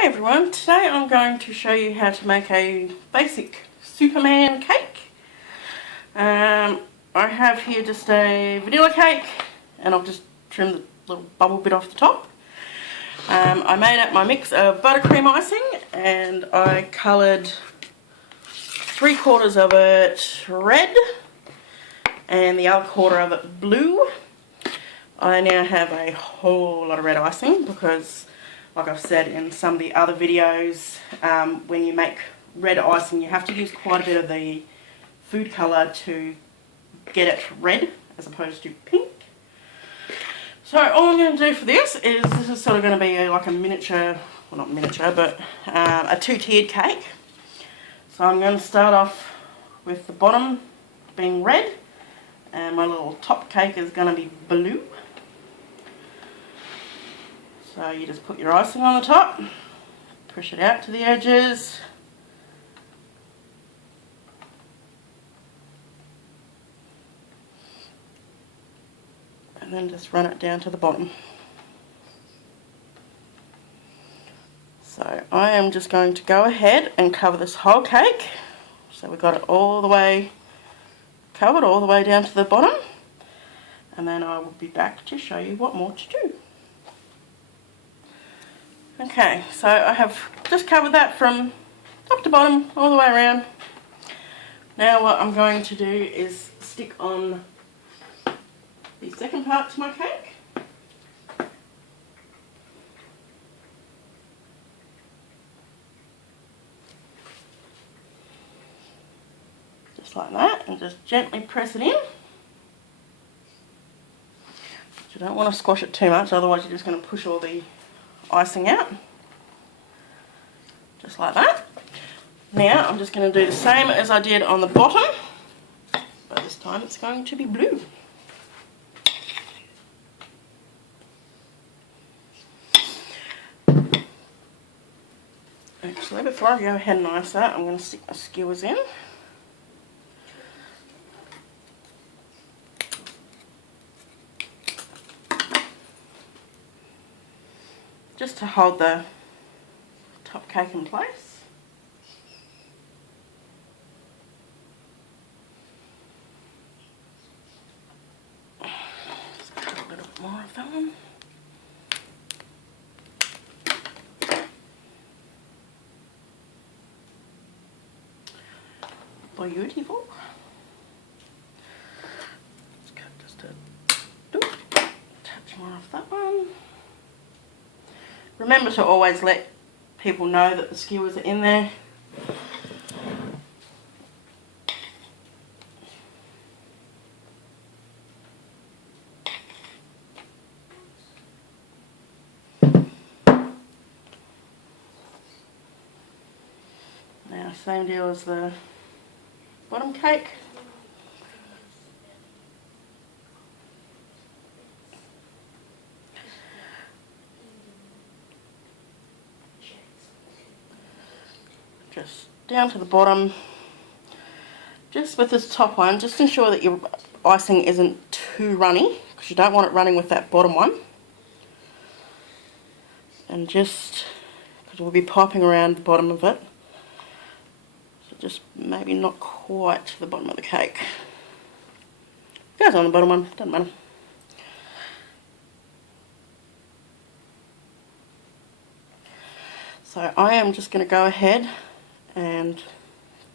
Hi everyone, today I'm going to show you how to make a basic Superman cake. I have here just a vanilla cake and I've just trimmed the little bubble bit off the top. I made up my mix of buttercream icing and I coloured 3/4 of it red and the other quarter of it blue. I now have a whole lot of red icing because, like I've said in some of the other videos, when you make red icing you have to use quite a bit of the food colour to get it red as opposed to pink. So all I'm going to do for this is sort of going to be like a miniature, well not miniature, but a two-tiered cake. So I'm going to start off with the bottom being red and my little top cake is going to be blue. So you just put your icing on the top, push it out to the edges, and then just run it down to the bottom. So I am just going to go ahead and cover this whole cake. So we've got it all the way covered, all the way down to the bottom, and then I will be back to show you what more to do. Okay, so I have just covered that from top to bottom, all the way around. Now what I'm going to do is stick on the second part to my cake. Just like that, and just gently press it in. But you don't want to squash it too much, otherwise you're just going to push all the icing out, just like that. Now I'm just going to do the same as I did on the bottom, but this time it's going to be blue. Actually, before I go ahead and ice that, I'm going to stick my skewers in. Just to hold the top cake in place. Just cut a little bit more of that one. Beautiful. Let's cut just a touch more off that one. Remember to always let people know that the skewers are in there. Now, same deal as the bottom cake. Just down to the bottom, just with this top one, just ensure that your icing isn't too runny, because you don't want it running with that bottom one. And just, because we'll be piping around the bottom of it, so just maybe not quite to the bottom of the cake. It goes on the bottom one, doesn't matter. So I am just going to go ahead and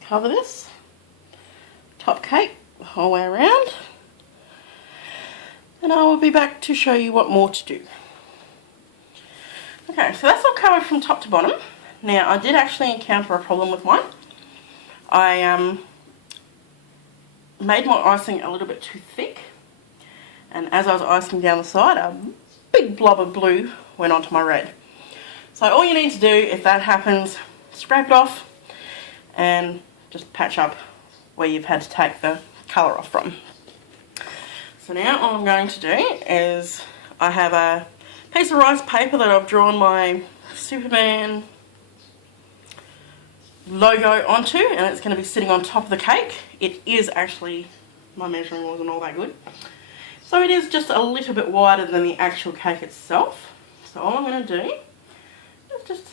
cover this top cake the whole way around, and I will be back to show you what more to do. Okay, so that's all covered from top to bottom. Now I did actually encounter a problem with mine. I made my icing a little bit too thick, and as I was icing down the side, a big blob of blue went onto my red. So all you need to do if that happens, scrape it off and just patch up where you've had to take the colour off from. So now all I'm going to do is, I have a piece of rice paper that I've drawn my Superman logo onto, and it's going to be sitting on top of the cake. It is actually, my measuring wasn't all that good, so it is just a little bit wider than the actual cake itself. So all I'm going to do is just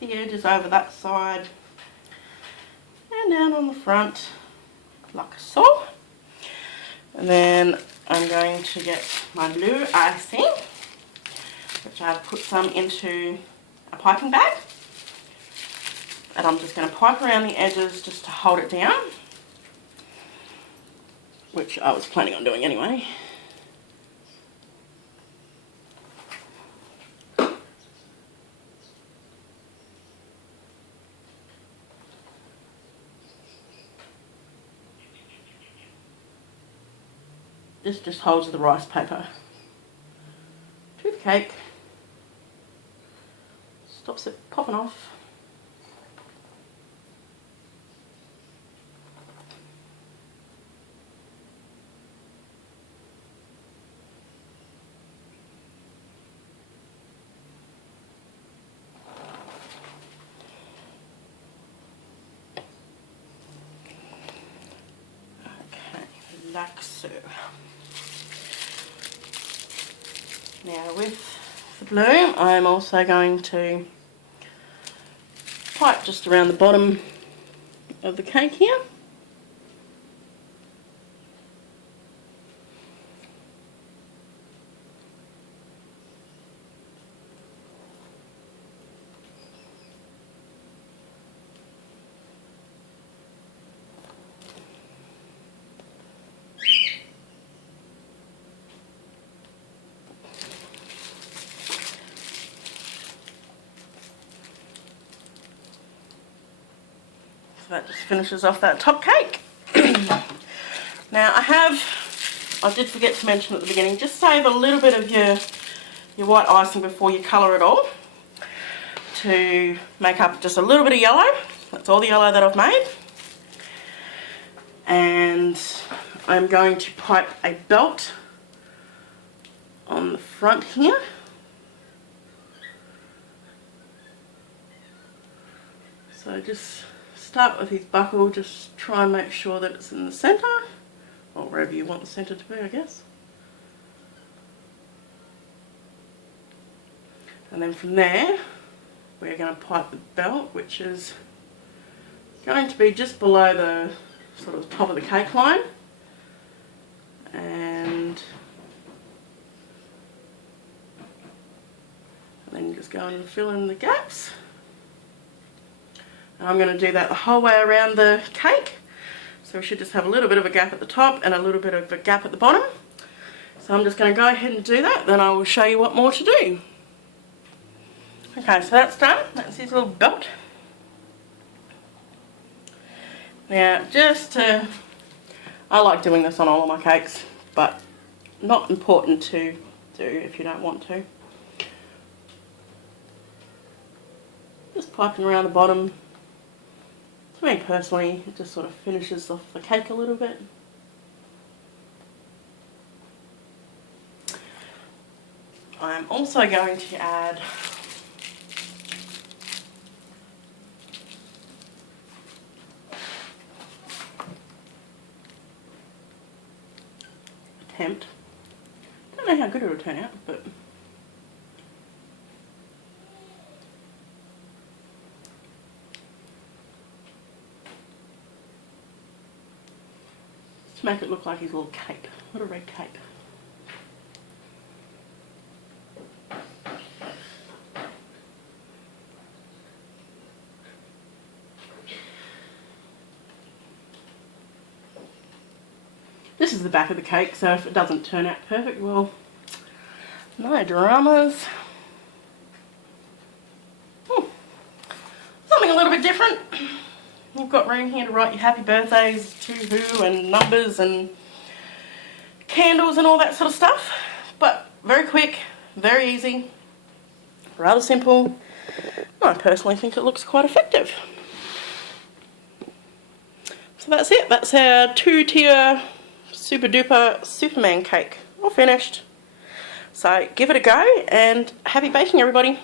the edges over that side and down on the front like so. And then I'm going to get my blue icing, which I've put some into a piping bag, and I'm just going to pipe around the edges just to hold it down, which I was planning on doing anyway. This just holds the rice paper to the cake, stops it popping off. Okay, like so. Now with the blue, I'm also going to pipe just around the bottom of the cake here. That just finishes off that top cake. Now I did forget to mention at the beginning, just save a little bit of your white icing before you colour it all to make up just a little bit of yellow. That's all the yellow that I've made. And I'm going to pipe a belt on the front here. So just start with his buckle, just try and make sure that it's in the centre, or wherever you want the centre to be, I guess. And then from there, we're going to pipe the belt, which is going to be just below the sort of top of the cake line. And then just go and fill in the gaps. I'm going to do that the whole way around the cake, so we should just have a little bit of a gap at the top and a little bit of a gap at the bottom. So I'm just going to go ahead and do that, then I will show you what more to do. Okay, so that's done. That's his little belt. Now I like doing this on all of my cakes, but not important to do if you don't want to. Just piping around the bottom. To me personally, it just sort of finishes off the cake a little bit. I'm also going to add attempt. Don't know how good it'll turn out, but to make it look like his little cape, little red cape. This is the back of the cake, so if it doesn't turn out perfect, well, no dramas. Something a little bit different. You've got room here to write your happy birthdays to who and numbers and candles and all that sort of stuff. But very quick, very easy, rather simple. I personally think it looks quite effective. So that's it. That's our 2-tier super duper Superman cake. All finished. So give it a go and happy baking, everybody.